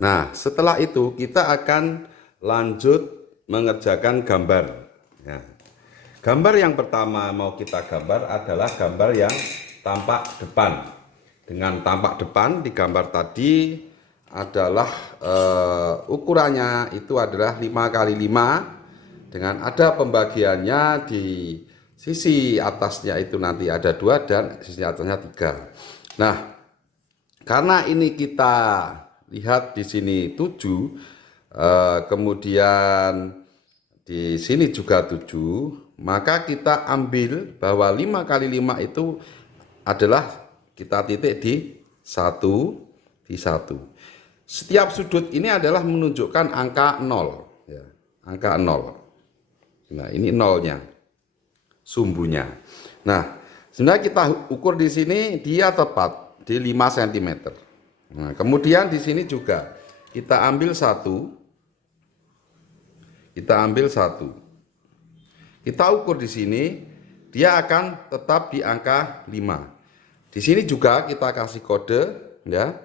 Nah, setelah itu kita akan lanjut mengerjakan gambar. Ya. Gambar yang pertama mau kita gambar adalah gambar yang tampak depan. Dengan tampak depan di gambar tadi adalah ukurannya itu adalah 5x5 dengan ada pembagiannya di sisi atasnya itu nanti ada 2 dan sisi atasnya 3. Nah, karena ini kita lihat di sini 7, kemudian di sini juga 7, maka kita ambil bahwa 5x5 itu adalah kita titik di satu. Setiap sudut ini adalah menunjukkan angka 0, ya, angka 0. Nah, ini nolnya, sumbunya. Nah, sebenarnya kita ukur di sini dia tepat di 5 cm. Nah, kemudian di sini juga kita ambil satu. Kita ukur di sini, dia akan tetap di angka 5. Di sini juga kita kasih kode, ya,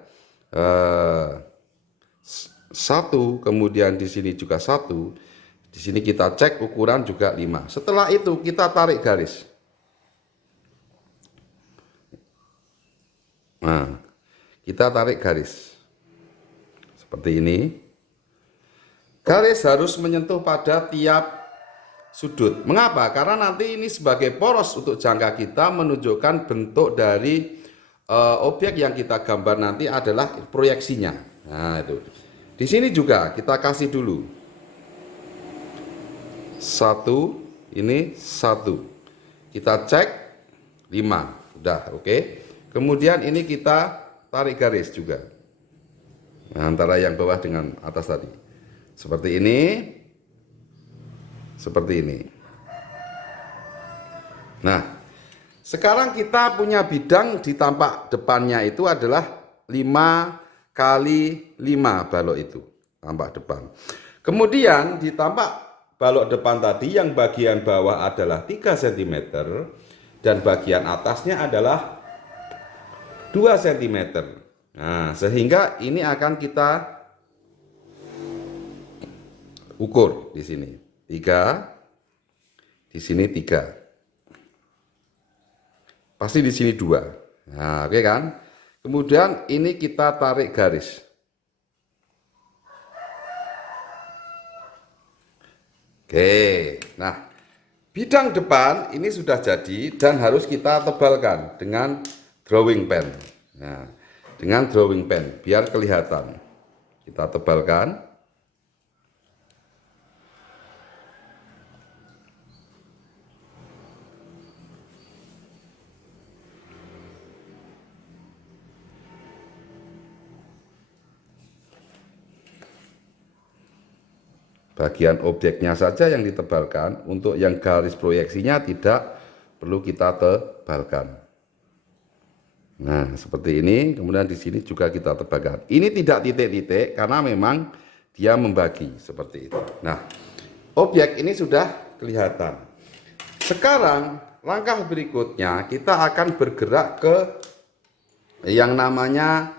1, kemudian di sini juga 1. Di sini kita cek ukuran juga 5. Setelah itu kita tarik garis. Nah, kita tarik garis seperti ini. Garis harus menyentuh pada tiap sudut. Mengapa? Karena nanti ini sebagai poros untuk jangka kita menunjukkan bentuk dari objek yang kita gambar nanti adalah proyeksinya. Nah, itu. Di sini juga kita kasih dulu 1, ini 1. Kita cek 5. Udah, oke. Kemudian ini kita tarik garis juga. Nah, antara yang bawah dengan atas tadi. Seperti ini. Seperti ini. Nah, sekarang kita punya bidang di tampak depannya itu adalah 5x5 balok itu, tampak depan. Kemudian di tampak balok depan tadi yang bagian bawah adalah 3 cm dan bagian atasnya adalah 2 cm. Nah, sehingga ini akan kita ukur di sini. 3, di sini 3. Pasti di sini 2. Nah, oke kan? Kemudian ini kita tarik garis. Oke. Nah, bidang depan ini sudah jadi dan harus kita tebalkan dengan drawing pen. Nah, dengan drawing pen biar kelihatan. Kita tebalkan. Bagian objeknya saja yang ditebalkan, untuk yang garis proyeksinya tidak perlu kita tebalkan. Nah, seperti ini. Kemudian di sini juga kita tebalkan. Ini tidak titik-titik karena memang dia membagi seperti itu. Nah, objek ini sudah kelihatan. Sekarang langkah berikutnya kita akan bergerak ke yang namanya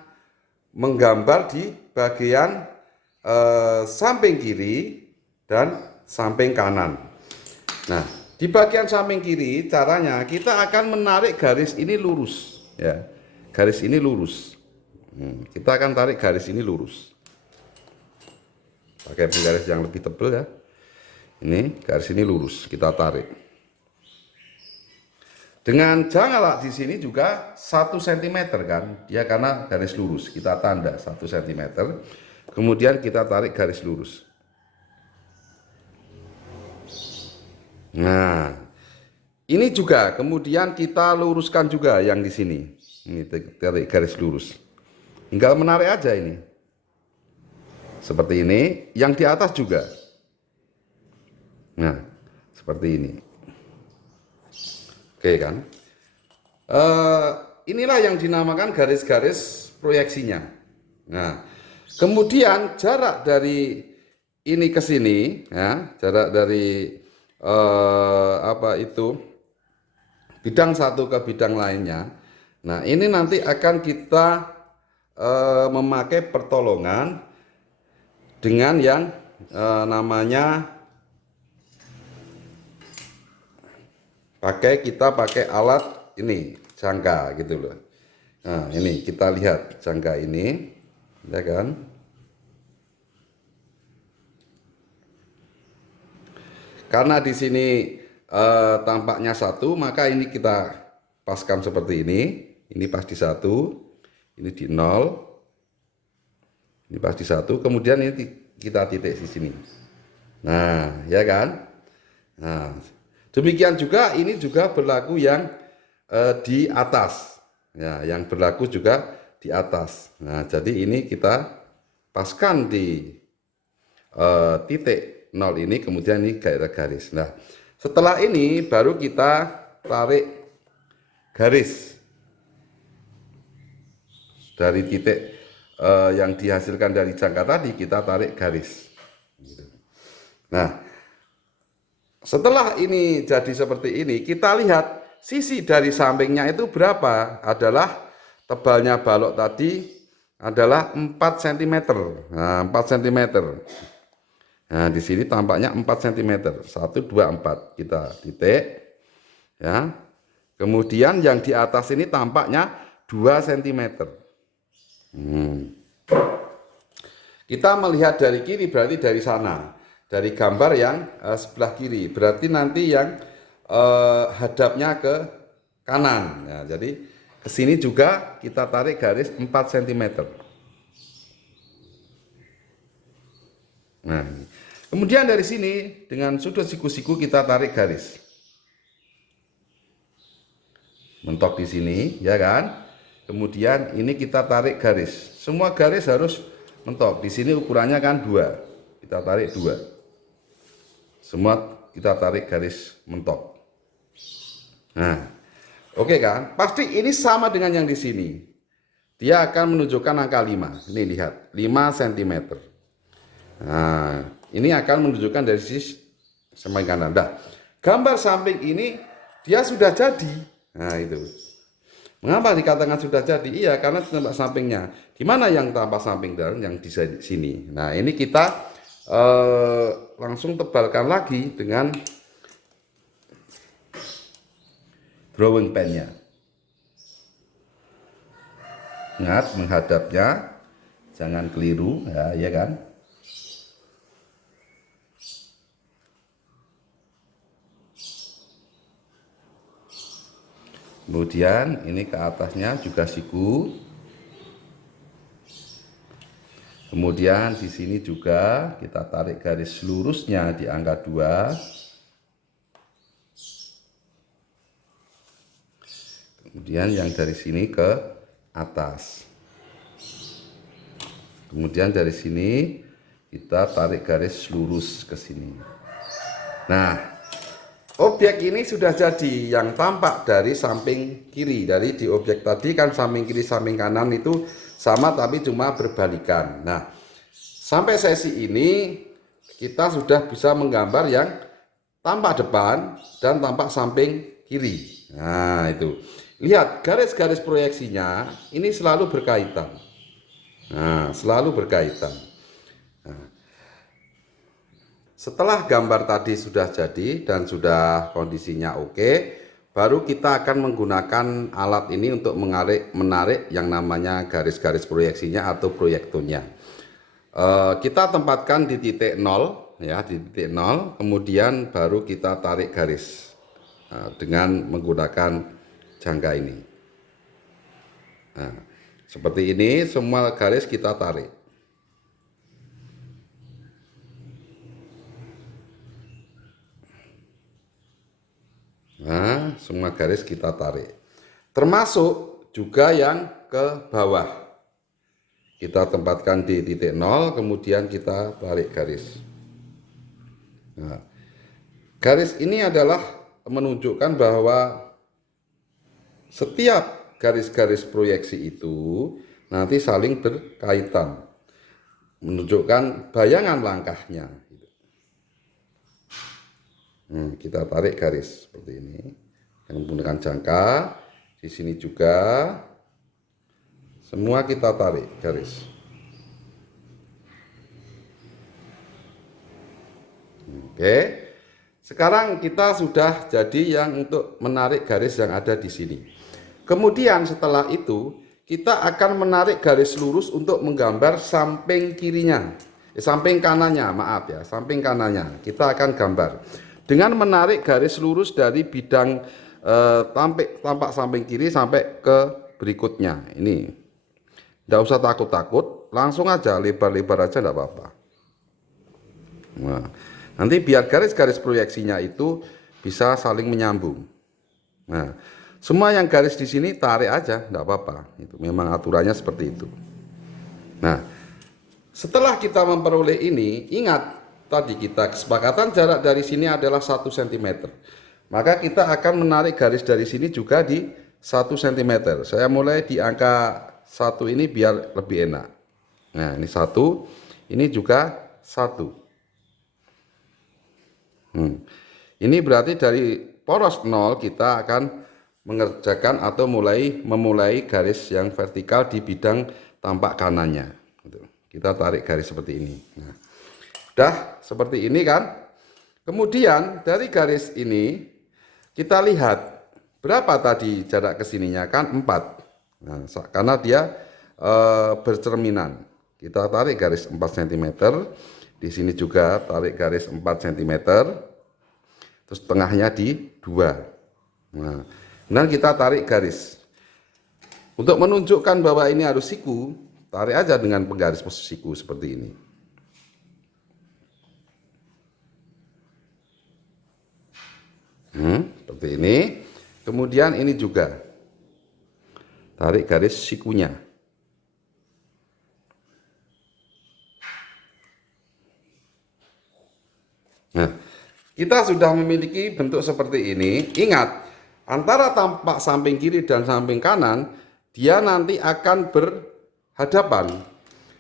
menggambar di bagian samping kiri dan samping kanan. Nah, di bagian samping kiri caranya kita akan menarik garis ini lurus, ya. Garis ini lurus. Kita akan tarik garis ini lurus. Pakai penggaris yang lebih tebal, ya. Ini garis ini lurus, kita tarik. Dengan jangka di sini juga 1 cm kan, dia karena garis lurus, kita tanda 1 cm. Kemudian kita tarik garis lurus. Nah, ini juga kemudian kita luruskan juga yang di sini. Ini tarik garis lurus. Tinggal menarik aja ini. Seperti ini, yang di atas juga. Nah, seperti ini. Oke kan? Inilah yang dinamakan garis-garis proyeksinya. Nah, kemudian jarak dari ini ke sini, ya, jarak dari bidang satu ke bidang lainnya. Nah, ini nanti akan kita memakai pertolongan dengan yang namanya kita pakai alat ini jangka gitu loh. Nah, ini kita lihat jangka ini, ya kan? Karena di sini tampaknya 1, maka ini kita paskan seperti ini. Ini pas di 1, ini di 0, ini pas di 1, kemudian ini kita titik di sini. Nah, ya kan? Nah, demikian juga ini juga berlaku yang di atas. Ya, yang berlaku juga di atas. Nah, jadi ini kita paskan di titik 0 ini, kemudian ini garis. Nah, setelah ini baru kita tarik garis dari titik yang dihasilkan dari jangka tadi, kita tarik garis. Nah, setelah ini jadi seperti ini, kita lihat sisi dari sampingnya itu berapa. Adalah tebalnya balok tadi adalah 4 cm. Nah, 4 cm. Nah, di sini tampaknya 4 cm. 1, 2, 4. Kita titik. Ya. Kemudian yang di atas ini tampaknya 2 cm. Kita melihat dari kiri berarti dari sana. Dari gambar yang sebelah kiri. Berarti nanti yang hadapnya ke kanan. Ya, jadi ke sini juga kita tarik garis 4 cm. Nah, kemudian dari sini dengan sudut siku-siku kita tarik garis. Mentok di sini, ya kan? Kemudian ini kita tarik garis. Semua garis harus mentok. Di sini ukurannya kan 2. Kita tarik 2. Semua kita tarik garis mentok. Nah, oke kan? Pasti ini sama dengan yang di sini. Dia akan menunjukkan angka 5. Ini lihat, 5 cm. Nah, ini akan menunjukkan dari sisi samping kanan. Nah, gambar samping ini dia sudah jadi. Nah, itu. Mengapa dikatakan sudah jadi? Iya, karena tampak sampingnya. Di mana yang tampak samping dan yang di sini? Nah, ini kita langsung tebalkan lagi dengan drawing pen-nya. Ingat menghadapnya, jangan keliru, ya kan? Kemudian ini ke atasnya juga siku. Kemudian di sini juga kita tarik garis lurusnya di angka 2. Kemudian yang dari sini ke atas. Kemudian dari sini kita tarik garis lurus ke sini. Nah, objek ini sudah jadi yang tampak dari samping kiri. Dari di objek tadi kan samping kiri samping kanan itu sama tapi cuma berbalikan. Nah, sampai sesi ini kita sudah bisa menggambar yang tampak depan dan tampak samping kiri. Nah, itu. Lihat garis-garis proyeksinya ini selalu berkaitan. Nah, selalu berkaitan. Nah, setelah gambar tadi sudah jadi dan sudah kondisinya oke, baru kita akan menggunakan alat ini untuk menarik yang namanya garis-garis proyeksinya atau proyektornya. Kita tempatkan di titik 0, ya, di titik 0, kemudian baru kita tarik garis dengan menggunakan jangka ini. Nah, seperti ini semua garis kita tarik. Nah, semua garis kita tarik. Termasuk juga yang ke bawah. Kita tempatkan di titik 0, kemudian kita tarik garis. Nah, garis ini adalah menunjukkan bahwa setiap garis-garis proyeksi itu nanti saling berkaitan, menunjukkan bayangan langkahnya. Kita tarik garis seperti ini dengan menggunakan jangka. Di sini juga semua kita tarik garis. Oke. Sekarang kita sudah jadi yang untuk menarik garis yang ada di sini. Kemudian setelah itu kita akan menarik garis lurus untuk menggambar samping kirinya. Samping kanannya, maaf ya, samping kanannya. Kita akan gambar dengan menarik garis lurus dari bidang tampak samping kiri sampai ke berikutnya. Ini tidak usah takut-takut, langsung aja lebar-lebar aja, tidak apa-apa. Nah, nanti biar garis-garis proyeksinya itu bisa saling menyambung. Nah, semua yang garis di sini tarik aja, tidak apa-apa. Itu memang aturannya seperti itu. Nah, setelah kita memperoleh ini, ingat tadi kita kesepakatan jarak dari sini adalah 1 cm. Maka kita akan menarik garis dari sini juga di 1 cm. Saya mulai di angka 1 ini biar lebih enak. Nah, ini 1, ini juga 1. Ini berarti dari poros 0 kita akan mengerjakan atau memulai garis yang vertikal di bidang tampak kanannya. Kita tarik garis seperti ini. Nah, udah seperti ini kan. Kemudian dari garis ini kita lihat berapa tadi jarak kesininya kan 4. Nah, karena dia bercerminan. Kita tarik garis 4 cm. Di sini juga tarik garis 4 cm. Terus tengahnya di 2. Nah, kemudian kita tarik garis. Untuk menunjukkan bahwa ini harus siku, tarik aja dengan penggaris siku seperti ini. Seperti ini. Kemudian ini juga tarik garis sikunya. Nah, kita sudah memiliki bentuk seperti ini. Ingat, antara tampak samping kiri dan samping kanan, dia nanti akan berhadapan.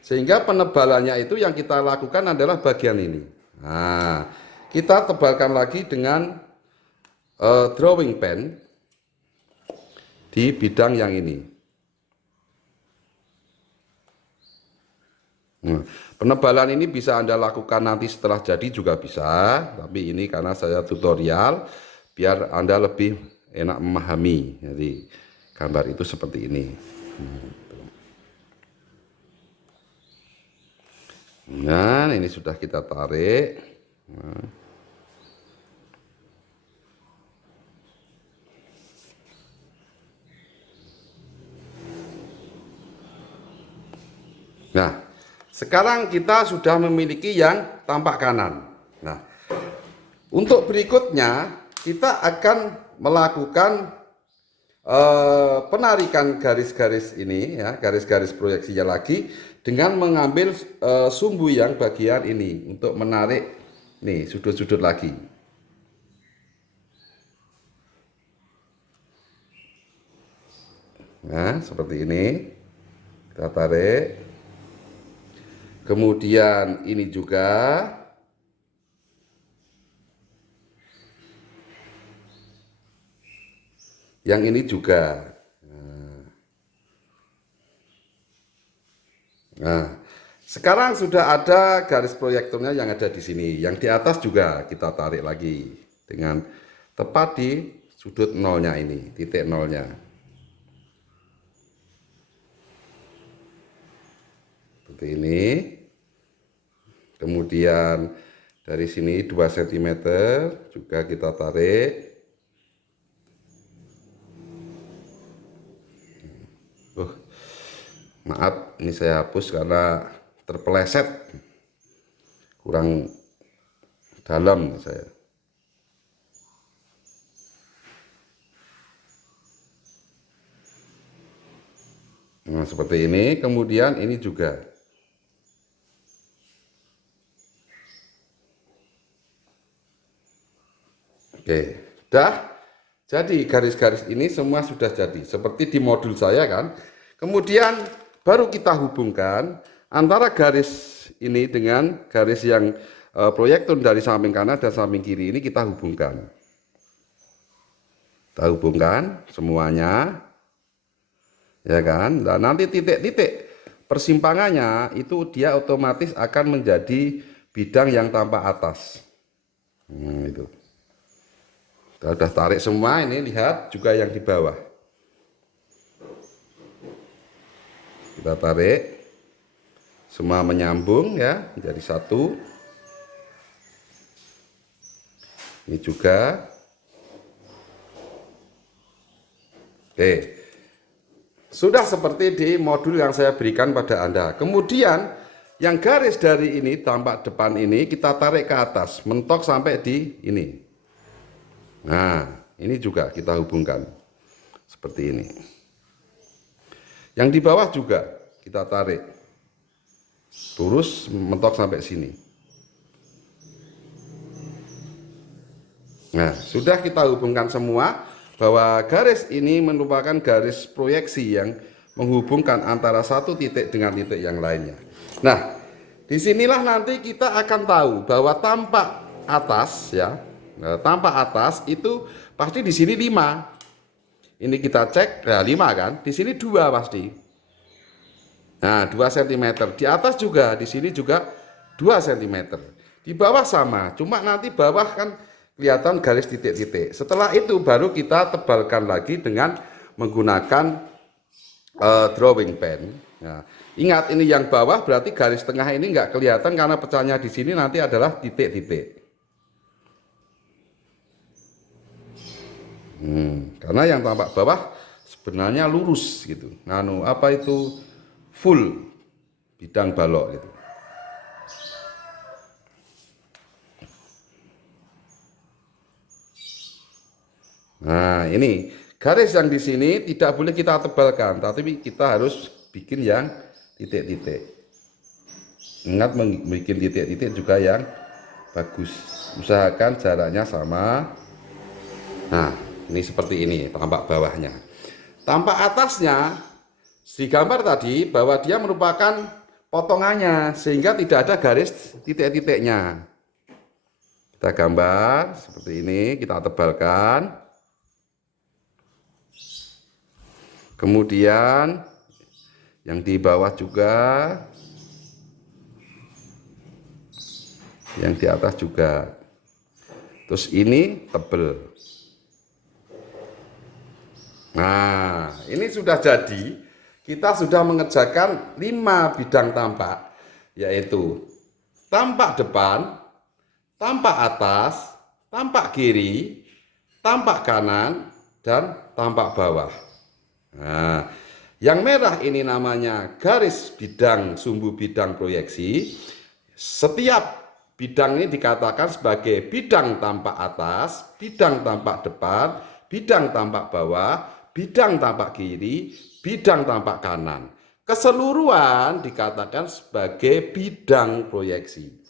Sehingga penebalannya itu yang kita lakukan adalah bagian ini. Nah, kita tebalkan lagi dengan drawing pen di bidang yang ini. Nah, penebalan ini bisa Anda lakukan nanti setelah jadi juga bisa, tapi ini karena saya tutorial biar Anda lebih enak memahami. Jadi gambar itu seperti ini. Nah, ini sudah kita tarik. Nah, sekarang kita sudah memiliki yang tampak kanan. Nah, untuk berikutnya kita akan melakukan penarikan garis-garis ini ya, garis-garis proyeksinya lagi dengan mengambil sumbu yang bagian ini untuk menarik nih sudut-sudut lagi. Nah, seperti ini. Kita tarik. Kemudian ini juga. Yang ini juga. Nah, sekarang sudah ada garis proyektornya yang ada di sini. Yang di atas juga kita tarik lagi dengan tepat di sudut nolnya ini, titik nolnya. Seperti ini. Kemudian dari sini 2 cm juga kita tarik. Maaf, ini saya hapus karena terpeleset, kurang dalam saya. Nah, seperti ini. Kemudian ini juga. Oke, dah. Jadi garis-garis ini semua sudah jadi. Seperti di modul saya kan. Kemudian baru kita hubungkan antara garis ini dengan garis yang proyektor dari samping kanan dan samping kiri ini kita hubungkan. Kita hubungkan semuanya. Ya kan? Nah, nanti titik-titik persimpangannya itu dia otomatis akan menjadi bidang yang tampak atas. Itu. Kita sudah tarik semua, ini lihat juga yang di bawah. Kita tarik, semua menyambung ya, menjadi satu. Ini juga. Oke. Sudah seperti di modul yang saya berikan pada Anda. Kemudian yang garis dari ini, tampak depan ini, kita tarik ke atas, mentok sampai di ini. Nah, ini juga kita hubungkan. Seperti ini. Yang di bawah juga kita tarik. Lurus, mentok sampai sini. Nah, sudah kita hubungkan semua, bahwa garis ini merupakan garis proyeksi yang menghubungkan antara satu titik dengan titik yang lainnya. Nah, disinilah nanti kita akan tahu bahwa tampak atas ya, tampak atas itu pasti di sini 5. Ini kita cek, ya 5 kan? Di sini 2 pasti. Nah, 2 cm. Di atas juga, di sini juga 2 cm. Di bawah sama, cuma nanti bawah kan kelihatan garis titik-titik. Setelah itu baru kita tebalkan lagi dengan menggunakan drawing pen. Nah, ingat ini yang bawah berarti garis tengah ini nggak kelihatan karena pecahnya di sini nanti adalah titik-titik. Karena yang tampak bawah sebenarnya lurus gitu. Nano apa itu full bidang balok gitu. Nah, ini garis yang di sini tidak boleh kita tebalkan, tapi kita harus bikin yang titik-titik. Ingat membuat titik-titik juga yang bagus. Usahakan jaraknya sama. Nah, ini seperti ini tampak bawahnya. Tampak atasnya di gambar tadi bahwa dia merupakan potongannya sehingga tidak ada garis titik-titiknya. Kita gambar seperti ini, kita tebalkan. Kemudian yang di bawah juga, yang di atas juga. Terus ini tebel. Nah, ini sudah jadi. Kita sudah mengerjakan 5 bidang tampak, yaitu tampak depan, tampak atas, tampak kiri, tampak kanan, dan tampak bawah. Nah, yang merah ini namanya garis bidang sumbu bidang proyeksi. Setiap bidang ini dikatakan sebagai bidang tampak atas, bidang tampak depan, bidang tampak bawah, bidang tampak kiri, bidang tampak kanan. Keseluruhan dikatakan sebagai bidang proyeksi.